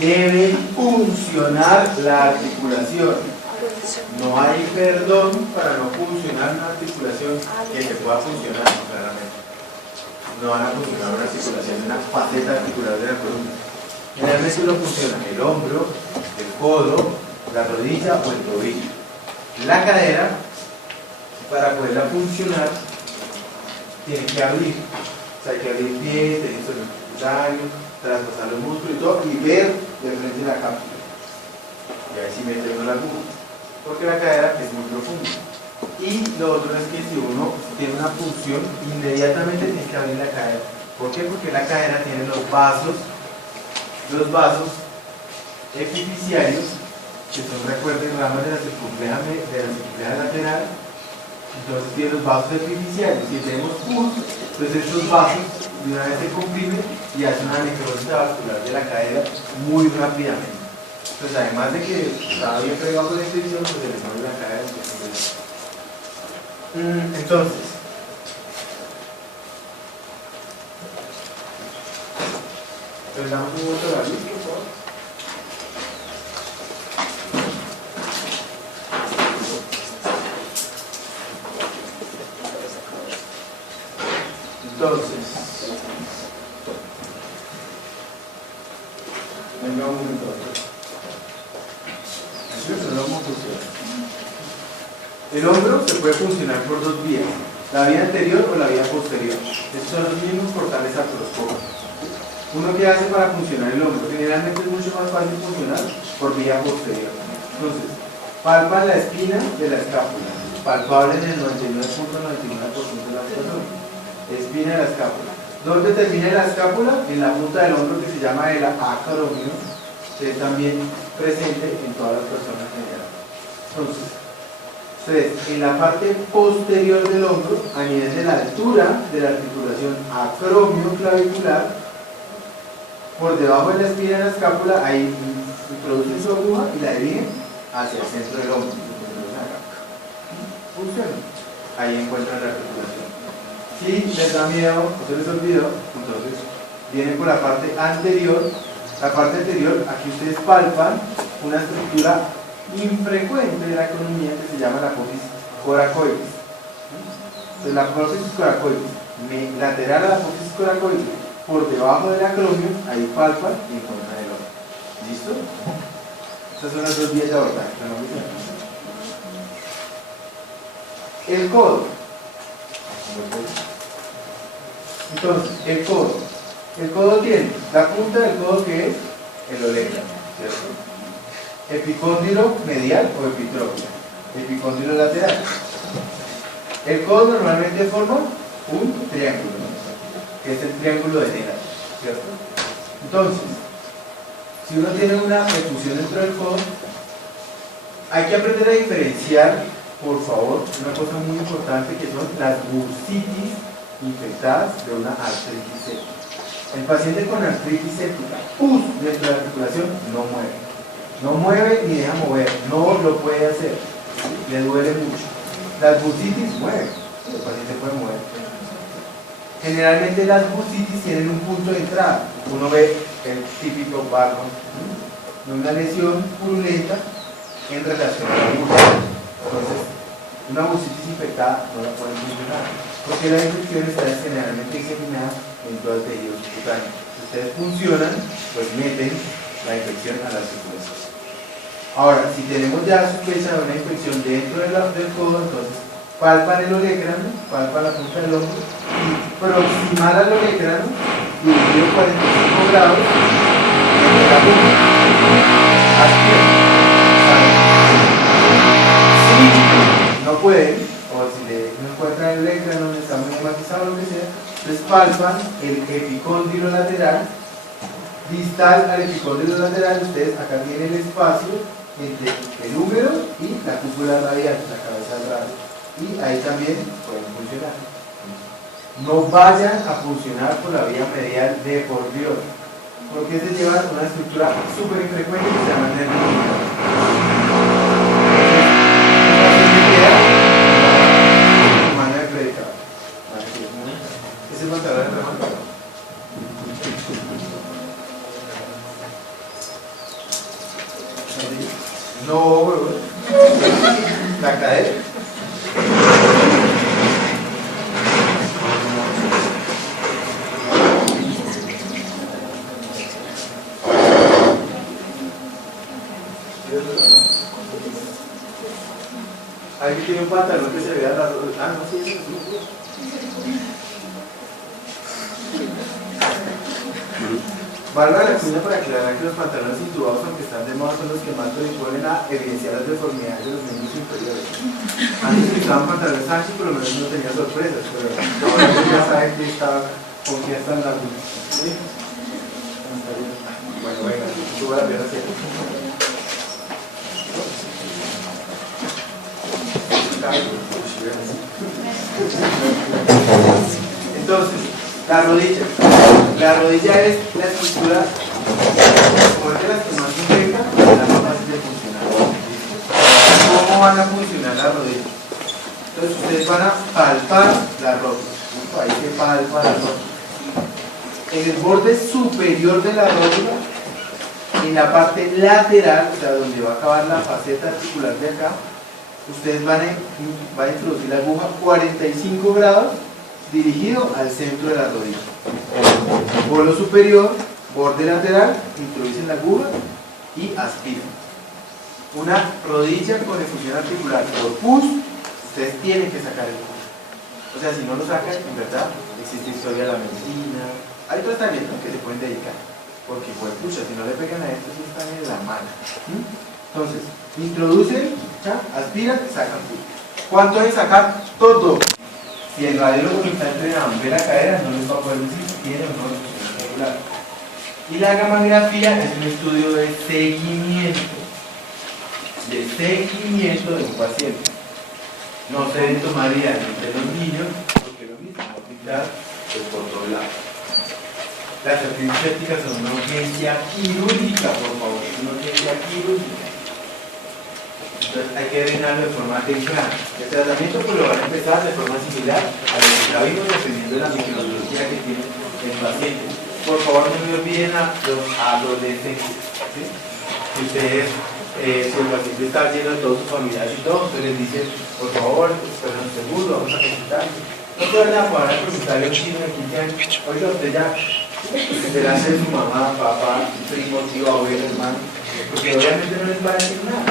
debe funcionar la articulación. No hay perdón para no funcionar una articulación que se pueda funcionar, claramente. No van a funcionar una articulación, una faceta articular de la columna. Generalmente no funciona el hombro, el codo, la rodilla o el tobillo. La cadera, para poderla funcionar, tiene que abrir. O sea, hay que abrir pies, tener sobre el pubiscario, traspasar los músculos y todo, y ver de frente la cápsula. Y ahí sí metemos la aguja, porque la cadera es muy profunda. Y lo otro es que si uno tiene una punción, inmediatamente tiene que abrir la cadera. ¿Por qué? Porque la cadera tiene los vasos epifisiarios, que son, recuerden, ramas de la circunfleja lateral. Entonces tiene los vasos epifisiarios. Si tenemos pus, pues estos vasos de una vez se comprimen y hacen una necrosis vascular de la cadera muy rápidamente. Pues además de que estaba bien pegado con la infección, pues se le mueve la cadera. Entonces, le damos un voto a la luz, por favor. Entonces, venga un momento. El hombro se puede funcionar por dos vías, la vía anterior o la vía posterior. Estos son los mismos portales artroscópicos. Uno que hace para funcionar el hombro, generalmente es mucho más fácil funcionar por vía posterior. Entonces, palpa la espina de la escápula, palpable en el 99.99% de las personas. Espina de la escápula. ¿Dónde termina la escápula? En la punta del hombro, que se llama el acromio, que es también presente en todas las personas en general. Entonces, en la parte posterior del hombro, a nivel de la altura de la articulación acromio-clavicular, por debajo de la espina de la escápula, ahí introducen su aguja y la dirigen hacia el centro del hombro. Funciona. Ahí encuentran la articulación. Si les da miedo o se les olvidó, entonces vienen por la parte anterior. La parte anterior, aquí ustedes palpan una estructura infrecuente de la economía que se llama la apófisis coracoides. Entonces, la apófisis coracoides, lateral a la apófisis coracoides, por debajo del acromio, ahí palpan y encuentran el hombro. ¿Listo? Estas son las dos vías de abordaje. El codo. Entonces, el codo. El codo tiene la punta del codo, que es el olecranon, ¿cierto? Epicóndilo medial o epitropia, epicóndilo lateral. El codo normalmente forma un triángulo, que es el triángulo de Neda, ¿cierto? Entonces, si uno tiene una efusión dentro del codo, hay que aprender a diferenciar, por favor, una cosa muy importante, que son las bursitis infectadas de una artritis séptica. El paciente con artritis séptica, pus dentro de la articulación, no mueve. No mueve ni deja mover, no lo puede hacer, le duele mucho. Las bursitis mueven, el paciente puede mover. Generalmente las bursitis tienen un punto de entrada. Uno ve el típico barro de una lesión purulenta en relación a la bursitis. Entonces, una bursitis infectada no la pueden funcionar, porque la infección está generalmente diseminada en todo el tejido cutáneo. Si ustedes funcionan, pues meten la infección a las circulaciones. Ahora, si tenemos ya sospecha de una infección dentro del codo, entonces palpan el olecranon, palpan la punta del hombro y proximal al olecranon, dirigido 45 grados entre la punta hacia si no pueden, o si no encuentran el olecranon, está muy hematizado o lo que sea, entonces palpan el epicóndilo lateral. Distal al epicóndilo lateral, ustedes acá tienen el espacio entre el húmero y la cúpula radial, la cabeza del radio, y ahí también pueden funcionar. No vayan a funcionar por la vía medial de por Dios, porque se lleva una estructura súper infrecuente que se llama nervio medial. Mano de predicado. Ese es pantalón de remate. No, huevón. La cadera. Alguien tiene un pantalón que se vea la rodilla. Ah, no, sí, sí. Valga la cuña para aclarar que los pantalones intubados, aunque están de moda, son los que más predisponen a evidenciar las deformidades de los miembros inferiores. Antes que usaban pantalones anchos, por lo menos no tenía sorpresas, pero ahora ya saben que está con quién están las luces. ¿Sí? Bueno, venga, suba la pierna hacia Entonces, la rodilla. La rodilla es la estructura, como es de las que más se infectan, la más fácil de funcionar. ¿Cómo van a funcionar las rodillas? Entonces, ustedes van a palpar la rodilla. Ahí se palpa la rodilla. En el borde superior de la rodilla, en la parte lateral, o sea, donde va a acabar la faceta articular de acá, ustedes van a introducir la aguja 45 grados dirigido al centro de la rodilla. Bolo superior, borde lateral, introducen la aguja y aspiran. Una rodilla con efusión articular por pus, ustedes tienen que sacar el pus. O sea, si no lo sacan, en verdad, existe historia de la medicina. Hay tratamientos que se pueden dedicar. Porque, pues, pucha, si no le pegan a esto, eso está en la mano. Entonces, introducen, aspiran, sacan pus. ¿Cuánto hay que sacar? Todo. Si el radiólogo que está entrenado ve la cadera, no les va a poder decir si tiene o no efusión articular. Y la gammagrafía es un estudio de seguimiento. De seguimiento de un paciente. No se deben tomar diariamente los niños, porque lo mismo, no pintar pues, por todos lados. Las artritis sépticas son una urgencia quirúrgica, por favor, es una urgencia quirúrgica. Entonces hay que drenarlo de forma temprana. El tratamiento pues, lo van a empezar de forma similar a lo que ya vimos dependiendo de la microbiología que tiene el paciente. Por favor, no me olviden a los adolescentes. ¿Sí? Si ustedes, si el paciente está lleno de todos sus familiares y todo, entonces les dicen, por favor, están seguros, vamos a consultar. No pueden acabar a preguntarle a un chino de 15 años, oiga, usted ya, delante de su mamá, papá, primo, tío, abuelo, hermano, porque obviamente no les va a decir nada.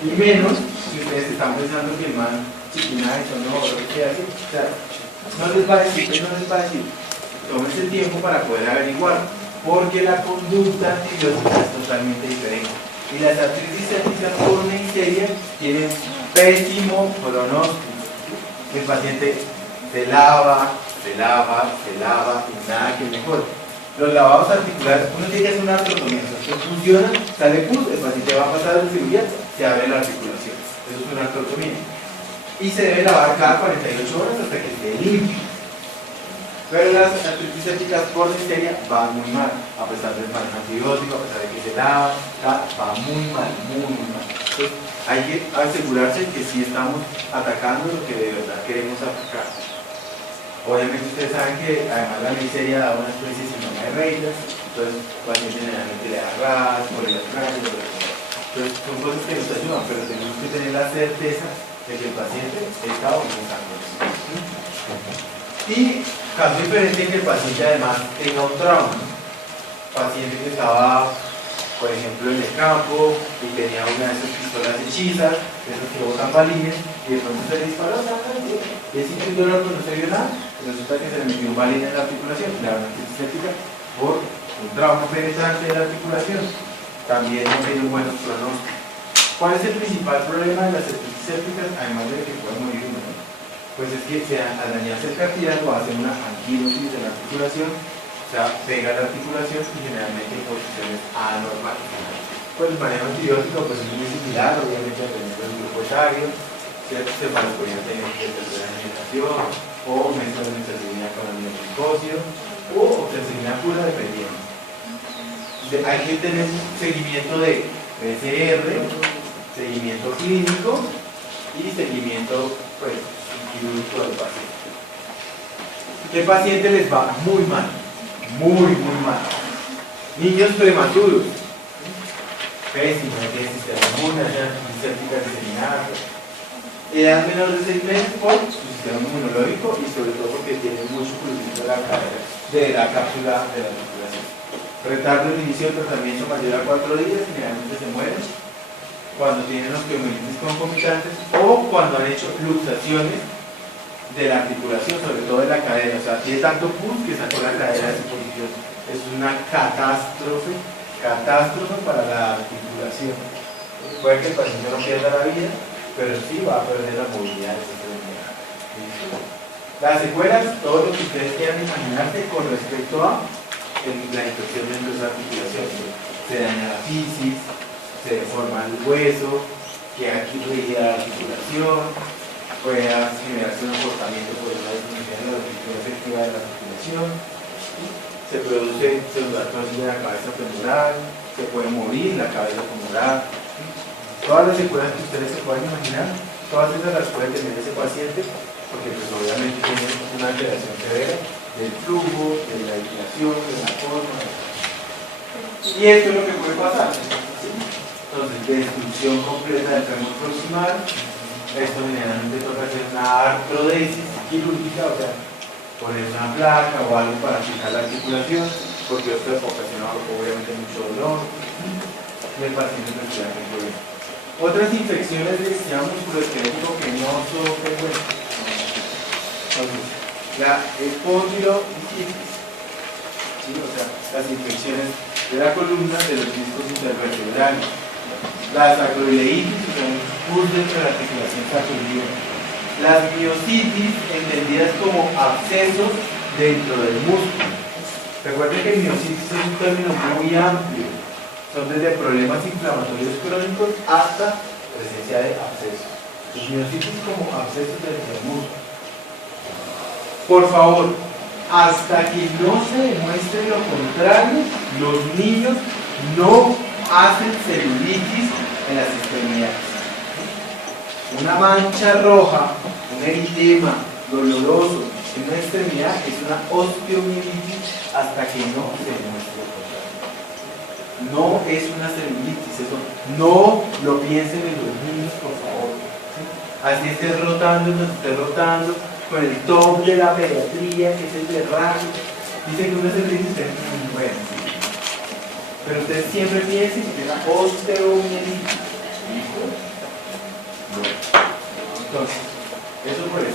Y menos si ustedes están pensando que el man chiquinaje o no, o lo que sea, o sea, no les va a decir, no les va a decir. Tómense el tiempo para poder averiguar, porque la conducta antibiótica es totalmente diferente. Y las artritis sépticas por neisseria tienen pésimo pronóstico. El paciente se lava, y nada que mejor. Los lavados articulares, uno tiene que hacer una artrotomía. Si funciona, sale pus, el paciente va a pasar a la cirugía, se abre la articulación. Eso es una artrotomía. Y se debe lavar cada 48 horas hasta que esté limpio. Pero las artritis sépticas por neisseria van muy mal, a pesar del manejo antibiótico, a pesar de que se lava, va muy mal, muy mal. Entonces, hay que asegurarse que sí estamos atacando lo que de verdad queremos atacar. Obviamente ustedes saben que además la neisseria da una especie de síndrome de Raynaud, entonces el paciente generalmente le da ras, poliartrales, entonces son cosas que nos ayudan, pero tenemos que tener la certeza de que el paciente está aumentando. Y caso diferente en que el paciente además tenga un trauma. Paciente que estaba, por ejemplo, en el campo y tenía una de esas pistolas hechizas, esas que botan balines, y de pronto se le disparó, y es un dolor, no se vio nada, y resulta que se le metió un balín en la articulación, la artritis séptica, por un trauma penetrante de la articulación. También no tiene buenos pronósticos. ¿Cuál es el principal problema de las artritis sépticas, además de que puede morir uno? Pues es que al dañarse el cartílago hace una anquilosis de la articulación, o sea, pega la articulación y generalmente en posiciones anormales. Pues el manejo antibiótico pues, es muy similar, obviamente dependiendo del grupo etario, ¿cierto? Se podrían tener que tercera alimentación, o mesometracilina con aminoglicosio, o oxacilina pura dependiendo. Hay que tener un seguimiento de PCR, seguimiento clínico y seguimiento pues, quirúrgico del paciente. ¿Qué paciente les va muy mal? Muy mal. Niños prematuros. pésimo, no tiene sistema inmune, hay antisépticas diseminadas. Edad menor de 6 meses por su sistema inmunológico y sobre todo porque tiene mucho crecimiento de la cadera, de la cápsula de la circulación. Retardo de inicio de tratamiento mayor a 4 días, generalmente se mueren cuando tienen osteomielitis concomitantes o cuando han hecho luxaciones de la articulación, sobre todo de la cadera. O sea, tiene tanto pus que sacó la cadera de su posición. Es una catástrofe para la articulación. Puede que el paciente no pierda la vida, pero sí va a perder la movilidad de esa extremidad. Las secuelas, todo lo que ustedes quieran imaginarse con respecto a la infección de nuestra articulación. Se daña la fisis, se deforma el hueso, queda aquí rígida la articulación, puede generarse un comportamiento por una disminución de la actividad efectiva de la articulación, se produce pseudoartrosis de la cabeza femoral, se puede morir la cabeza femoral. Todas las secuelas que ustedes se puedan imaginar, todas esas las puede tener ese paciente, porque pues obviamente tiene una alteración severa del flujo, de la irrigación, de la forma. Y esto es lo que puede pasar. Entonces, destrucción completa del fémur proximal. Esto generalmente toca hacer una artrodesis quirúrgica, o sea, poner una placa o algo para fijar la articulación, porque esto ocasiona obviamente mucho dolor y el paciente tendrá que problema. Otras infecciones del sistema musculoesquelético que no son frecuentes. Entonces, la espondilolitis, ¿sí? O sea, las infecciones de la columna, de los discos intervertebrales. La sacroileitis, o sea, un pus dentro de la articulación sacroiliaca. Las miositis, entendidas como abscesos dentro del músculo. Recuerden que miositis es un término muy amplio. Son desde problemas inflamatorios crónicos hasta presencia de abscesos. Los miositis como abscesos dentro del músculo. Por favor, hasta que no se demuestre lo contrario, los niños no hacen celulitis en las extremidades. Una mancha roja, un eritema doloroso en una extremidad es una osteomielitis hasta que no se demuestre lo contrario. No es una celulitis, eso no lo piensen en los niños, por favor. ¿Sí? Así estés rotando, con el top de la pediatría, que es el de radio. Dicen que una celulitis es muy buena. Pero ustedes siempre piensen que es una osteomielitis. Entonces, eso por eso.